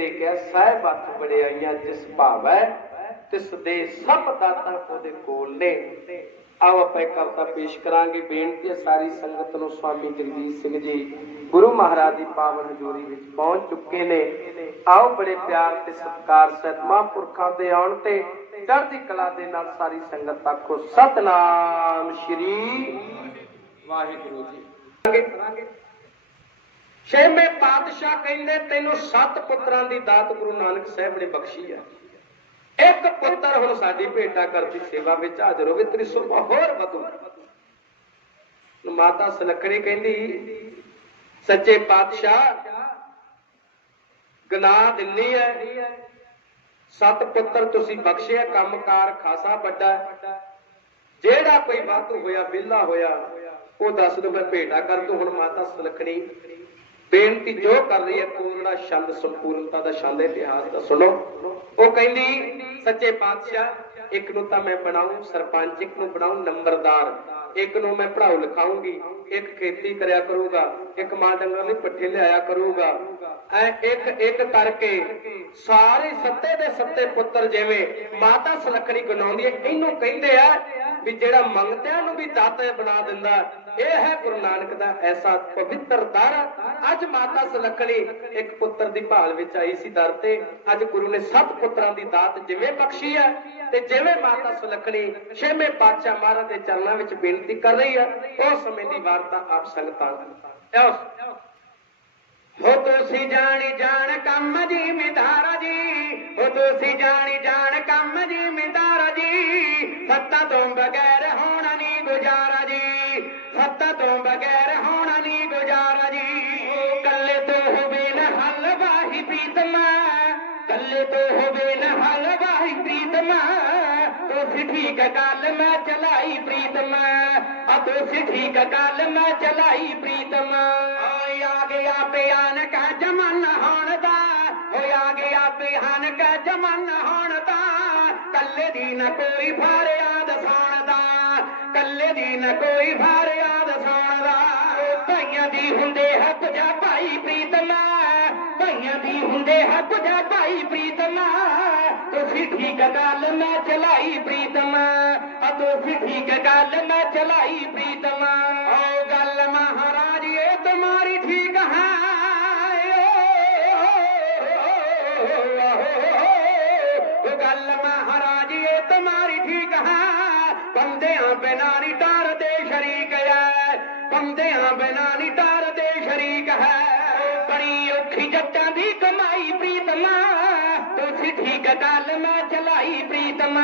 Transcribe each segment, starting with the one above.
ਨੇ ਕਿਹਾ ਸਾਹਿਬ ਹੱਥ ਬੜਿਆਈਆਂ ਜਿਸ ਭਾਵੈ ਤਿਸ ਦੇ ਸਭ ਦਾਤਾ ਉਹਦੇ ਕੋਲ ਨੇ। ਆਓ ਆਪਾਂ ਕਵਿਤਾ ਪੇਸ਼ ਕਰਾਂਗੇ। ਬੇਨਤੀ ਸਾਰੀ ਸੰਗਤ ਨੂੰ ਸਵਾਮੀ ਜਗਜੀਤ ਸਿੰਘ ਜੀ ਗੁਰੂ ਮਹਾਰਾਜ ਦੀ ਪਾਵਨ ਹਜ਼ੂਰੀ ਵਿੱਚ ਪਹੁੰਚ ਚੁੱਕੇ ਨੇ। ਆਓ ਬੜੇ ਪਿਆਰ ਤੇ ਸਤਿਕਾਰ ਸਹਿਤ ਮਹਾਂਪੁਰਖਾਂ ਦੇ ਆਉਣ ਤੇ ਚੜ੍ਹਦੀ ਕਲਾ ਦੇ ਨਾਲ ਸਾਰੀ ਸੰਗਤ ਆਖੋ ਸਤਨਾਮ ਸ਼੍ਰੀ ਵਾਹਿਗੁਰੂ ਜੀ। ਛੇਵੇਂ ਪਾਤਸ਼ਾਹ ਕਹਿੰਦੇ, ਤੈਨੂੰ ਸੱਤ ਪੁੱਤਰਾਂ ਦੀ ਦਾਤ ਗੁਰੂ ਨਾਨਕ ਸਾਹਿਬ ਨੇ ਬਖਸ਼ੀ ਹੈ ਇੱਕ ਪੁੱਤਰ ਹੁਣ ਸਾਡੀ ਭੇਟਾ ਕਰਦੀ, ਸੇਵਾ ਵਿੱਚ ਹਾਜ਼ਰ ਹੋਵੇ, ਤੇਰੀ ਸੁਭਾ ਹੋਰ ਵਧੂ। ਮਾਤਾ ਸਲਖਣੀ ਕਹਿੰਦੀ, ਸੱਚੇ ਪਾਤਸ਼ਾਹ ਗਨਾ ਦਿੰਨੀ ਹੈ ਸੱਤ ਪੁੱਤਰ ਤੁਸੀਂ ਬਖਸ਼ਿਆ, ਕੰਮਕਾਰ ਖਾਸਾ ਵੱਡਾ ਜਿਹੜਾ ਕੋਈ ਵਾਧੂ ਹੋਇਆ, ਵਿਹਲਾ ਹੋਇਆ, ਉਹ ਦੱਸ ਦੋ, ਮੈਂ ਭੇਟਾ ਕਰ ਦੂੰ। ਹੁਣ ਮਾਤਾ ਸੁਲਖਣੀ ਬੇਨਤੀ ਜੋ ਕਰ ਰਹੀ ਹੈ, ਪੂਰਨਾ ਛੰਦ, ਸੰਪੂਰਨਤਾ ਦਾ ਛੰਦ ਇਤਿਹਾਸ ਦਾ। ਸੁਣੋ। ਉਹ ਕਹਿੰਦੀ, ਸੱਚੇ ਪਾਤਸ਼ਾਹ, ਇੱਕ ਨੂੰ ਤਾਂ ਮੈਂ ਬਣਾਉਂ, ਸਰਪੰਚ, ਇੱਕ ਨੂੰ ਬਣਾਉਂ, ਨੰਬਰਦਾਰ। ਇੱਕ ਨੂੰ ਮੈਂ ਪੜਾਉ ਲਿਖਾਉਂਗੀ। ਇੱਕ ਖੇਤੀ ਕਰਿਆ ਕਰੂਗਾ, ਇੱਕ ਮਾਂ ਡੰਗਰ ਲਈ ਪੱਠੇ ਲਿਆਇਆ ਕਰੂਗਾ। ਐ ਇੱਕ ਇੱਕ ਕਰਕੇ ਸਾਰੇ ਸੱਤੇ ਦੇ ਸੱਤੇ ਪੁੱਤਰ ਜਿਵੇਂ ਮਾਤਾ ਸੁਲਖਣੀ ਗਨਾਉਂਦੀ ਹੈ, ਇਹਨੂੰ ਕਹਿੰਦੇ ਆ ਵੀ ਜਿਹੜਾ ਮੰਗਤਿਆਂ ਨੂੰ ਵੀ ਦਾਤਾ ਬਣਾ ਦਿੰਦਾ, ਇਹ ਹੈ ਗੁਰੂ ਨਾਨਕ ਦਾ ਐਸਾ ਪਵਿੱਤਰ ਦਰ। ਅੱਜ ਮਾਤਾ ਸੁਲੱਖਣੀ ਇੱਕ ਪੁੱਤਰ ਦੀ ਭਾਲ ਵਿੱਚ ਆਈ ਸੀ ਦਰ ਤੇ। ਅੱਜ ਗੁਰੂ ਨੇ ਸੱਤ ਪੁੱਤਰਾਂ ਦੀ ਦਾਤ ਜਿਵੇਂ ਬਖਸ਼ੀ ਹੈ ਤੇ ਜਿਵੇਂ ਮਾਤਾ ਸੁਲੱਖਣੀ ਛੇਵੇਂ ਪਾਤਸ਼ਾਹ ਮਹਾਰਾਜ ਦੇ ਚਰਨਾਂ ਵਿੱਚ ਬੇਨਤੀ ਕਰ ਰਹੀ ਹੈ, ਉਸ ਸਮੇਂ ਦੀ ਵਾਰਤਾ ਆਪ ਸੰਗਤਾਂ ਆਓ। ਹੋ ਤੁਸੀਂ ਜਾਣੀ ਜਾਣ ਕੰਮ ਜੀ ਮਿਧਾਰਾ ਜੀ। ਹੋ ਤੁਸੀਂ ਜਾਣੀ ਜਾਣ ਕੰਮ ਜੀ ਮਿਧਾਰਾ ਜੀ। ਸੱਤਾ ਤੋਂ ਬਗੈਰ ਹੋਣਾ ਨਹੀਂ ਗੁਜ਼ਾਰਾ ਜੀ। ਸੱਤਾ ਤੋਂ ਬਗੈਰ ਹੋਣਾ ਨਹੀਂ ਗੁਜ਼ਾਰਾ ਜੀ। ਕੱਲੇ ਤੋਂ ਹੋਵੇ ਨਾ ਹਲਵਾਹੀ ਪ੍ਰੀਤਮਾ ਕੱਲੇ ਤੋਂ ਹੋਵੇ ਨਾ ਹਲਵਾਹੀ ਪ੍ਰੀਤਮਾ ਤੁਸੀਂ ਠੀਕ ਗੱਲ ਮੈਂ ਚਲਾਈ ਪ੍ਰੀਤਮਾ ਆ ਤੁਸੀਂ ਠੀਕ ਗੱਲ ਮੈਂ ਚਲਾਈ ਪ੍ਰੀਤਮਾ ਬਿਆਨ ਕਾ ਜਮਾਨਾ ਹੋਣ ਦਾ ਹੋਇਆ ਆ ਗਿਆ ਬਿਆਨ ਕਾ ਜਮਾਨਾ ਹੋਣ ਦਾ ਕੱਲੇ ਦੀ ਨਾ ਕੋਈ ਫਾਰਿਆਦ ਸੁਣ ਦਾ ਕੱਲੇ ਦੀ ਨਾ ਕੋਈ ਫਾਰਿਆਦ ਸੁਣ ਦਾ ਭਾਈਆਂ ਦੀ ਹੁੰਦੇ ਹੈ ਪੁਜਾ ਭਾਈ ਪ੍ਰੀਤਮਾ ਭਾਈਆਂ ਦੀ ਹੁੰਦੇ ਹੈ ਪੁਜਾ ਭਾਈ ਪ੍ਰੀਤਮਾ ਤੁਸੀਂ ਠੀਕ ਗੱਲ ਮੈਂ ਚਲਾਈ ਪ੍ਰੀਤਮਾ। ਆ ਤੁਸੀਂ ਠੀਕ ਗੱਲ ਮੈਂ ਚਲਾਈ ਪ੍ਰੀਤਮਾ। ਬਿਨਾ ਨਹੀਂ ਟਰਦੇ ਸ਼ਰੀਕ ਹੈ ਬੰਦਿਆਂ ਬਿਨਾ ਨਹੀਂ ਟਰਦੇ ਸ਼ਰੀਕ ਹੈ। ਬੜੀ ਔਖੀ ਜੱਟਾਂ ਦੀ ਕਮਾਈ ਪ੍ਰੀਤਮਾ। ਤੁਸੀਂ ਠੀਕ ਗੱਲ ਮੈਂ ਚਲਾਈ ਪ੍ਰੀਤਮਾ।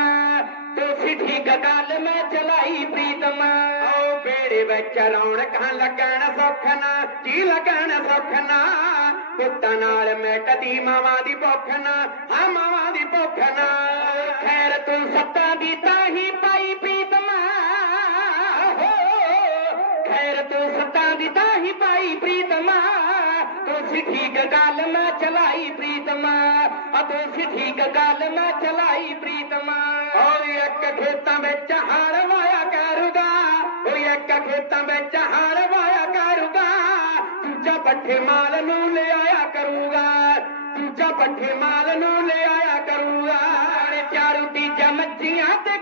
ਤੁਸੀਂ ਠੀਕ ਗੱਲ ਮੈਂ ਚਲਾਈ ਪ੍ਰੀਤਮਾ। ਓ ਬੇੜੇ ਵਿੱਚ ਰੌਣਕਾਂ ਲੱਗਣ ਸੁੱਖ ਨਾ ਜੀ ਲੱਗਣ ਸੁੱਖ ਨਾ ਪੁੱਤਾਂ ਨਾਲ ਮਿਟਦੀ ਮਾਵਾਂ ਦੀ ਭੁੱਖ ਨਾ ਹਾਂ ਮਾਵਾਂ ਦੀ ਭੁੱਖ ਨਾ ਖੈਰ ਤੂੰ ਸੱਤਾ ਦੀ ਤਾਂ ਹੀ ਤੂੰ ਸੱਤਾਂ ਦੀ ਤਾਹੀ ਪਾਈ ਪ੍ਰੀਤਮਾ ਤੁਸੀਂ ਠੀਕ ਗੱਲ ਮੈਂ ਚਲਾਈ ਪ੍ਰੀਤਮਾ ਆ ਤੁਸੀਂ ਠੀਕ ਗੱਲ ਮੈਂ ਚਲਾਈ ਪ੍ਰੀਤਮਾ। ਓਏ ਇੱਕ ਖੇਤਾਂ ਵਿੱਚ ਹਰ ਵਾਇਆ ਕਰੂਗਾ ਓਏ ਇੱਕ ਖੇਤਾਂ ਵਿੱਚ ਹਰ ਵਾਇਆ ਕਰੂਗਾ ਦੂਜਾ ਪੱਠੇ ਮਾਲ ਨੂੰ ਲਿਆਇਆ ਕਰੂਗਾ ਦੂਜਾ ਪੱਠੇ ਮਾਲ ਨੂੰ ਲਿਆਇਆ ਕਰੂਗਾ। ਚਾਰੂ ਤੀਜਾ ਮੱਝੀਆਂ ਤੇ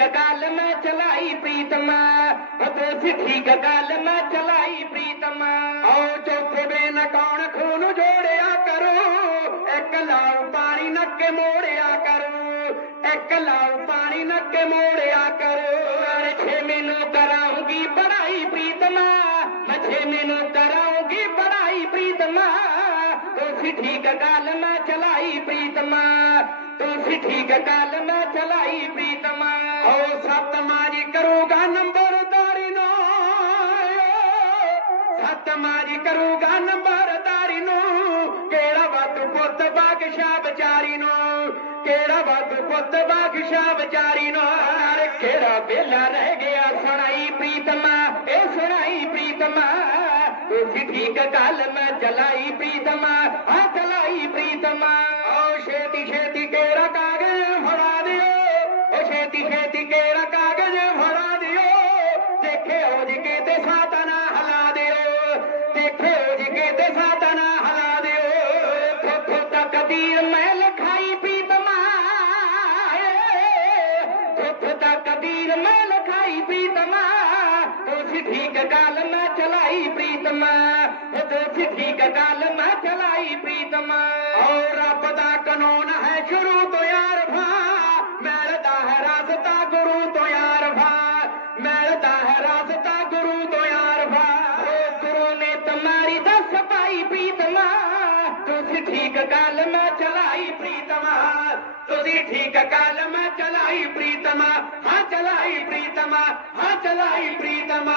ਤੁਸੀਂ ਠੀਕ ਗੱਲ ਮੈਂ ਚਲਾਈ ਪ੍ਰੀਤਮਾ। ਉਹ ਤੁਸੀਂ ਠੀਕ ਗੱਲ ਮੈਂ ਚਲਾਈ ਪ੍ਰੀਤਮਾ। ਆਓ ਚੌਥੇ ਬੇਨ ਕੌਣ ਖੂਨ ਜੋੜਿਆ ਕਰੋ? ਇੱਕ ਲਾਉ ਪਾਣੀ ਨੱਕੇ ਮੋੜਿਆ ਕਰੋ। ਇੱਕ ਲਾਉ ਪਾਣੀ ਨੱਕੇ ਮੋੜਿਆ ਕਰੋ। ਅਰੇ ਛੇ ਮੈਨੂੰ ਕਰਾਉਂਗੀ ਪੜਾਈ ਪ੍ਰੀਤਮਾ। ਮੈਂ ਛੇ ਮੈਨੂੰ ਕਰਾਉਂਗੀ ਪੜਾਈ ਪ੍ਰੀਤਮਾ। ਤੁਸੀਂ ਠੀਕ ਗੱਲ ਮੈਂ ਚਲਾਈ ਪ੍ਰੀਤਮਾ। ਤੁਸੀਂ ਠੀਕ ਗੱਲ ਮੈਂ ਚਲਾਈ ਪ੍ਰੀਤਮਾ ਓ ਸਤਮਾ ਜੀ ਕਰੂਗਾ ਨੰਬਰਦਾਰੀ ਨੂੰ ਸਤਮਾ ਜੀ ਕਰੂਗਾ ਨੰਬਰਦਾਰੀ ਨੂੰ। ਕਿਹੜਾ ਵਾਧੂ ਪੁੱਤ ਬਾਗਸ਼ਾ ਵਿਚਾਰੀ ਨੂੰ? ਕਿਹੜਾ ਵਾਧੂ ਪੁੱਤ ਬਾਗਸ਼ਾ ਵਿਚਾਰੀ ਨੂੰ? ਅਰੇ ਕਿਹੜਾ ਵੇਲਾ ਰਹਿ ਗਿਆ ਸੁਣਾਈ ਪ੍ਰੀਤਮਾ ਇਹ ਸੁਣਾਈ ਪ੍ਰੀਤਮਾ। ਤੁਸੀਂ ਠੀਕ ਗੱਲ तीर में लखाई प्रीतमा तो सिठी काल में चलाई प्रीतमा तो सिठी काल में चलाई प्रीतमा और रब का कानून है शुरू तो यार भा मिलता है रास्ता गुरु तो यार भा मिलता है रास्ता गुरु तो यार भा ओ गुरु ने तुम्हारी दस पाई प्रीतमा तो सिठी काल में चलाई प्रीतमा ਤੁਸੀਂ ਠੀਕ ਗੱਲ ਮੈਂ ਚਲਾਈ ਪ੍ਰੀਤਮਾ। ਹਾਂ ਚਲਾਈ ਪ੍ਰੀਤਮਾ। ਹਾਂ ਚਲਾਈ ਪ੍ਰੀਤਮਾ।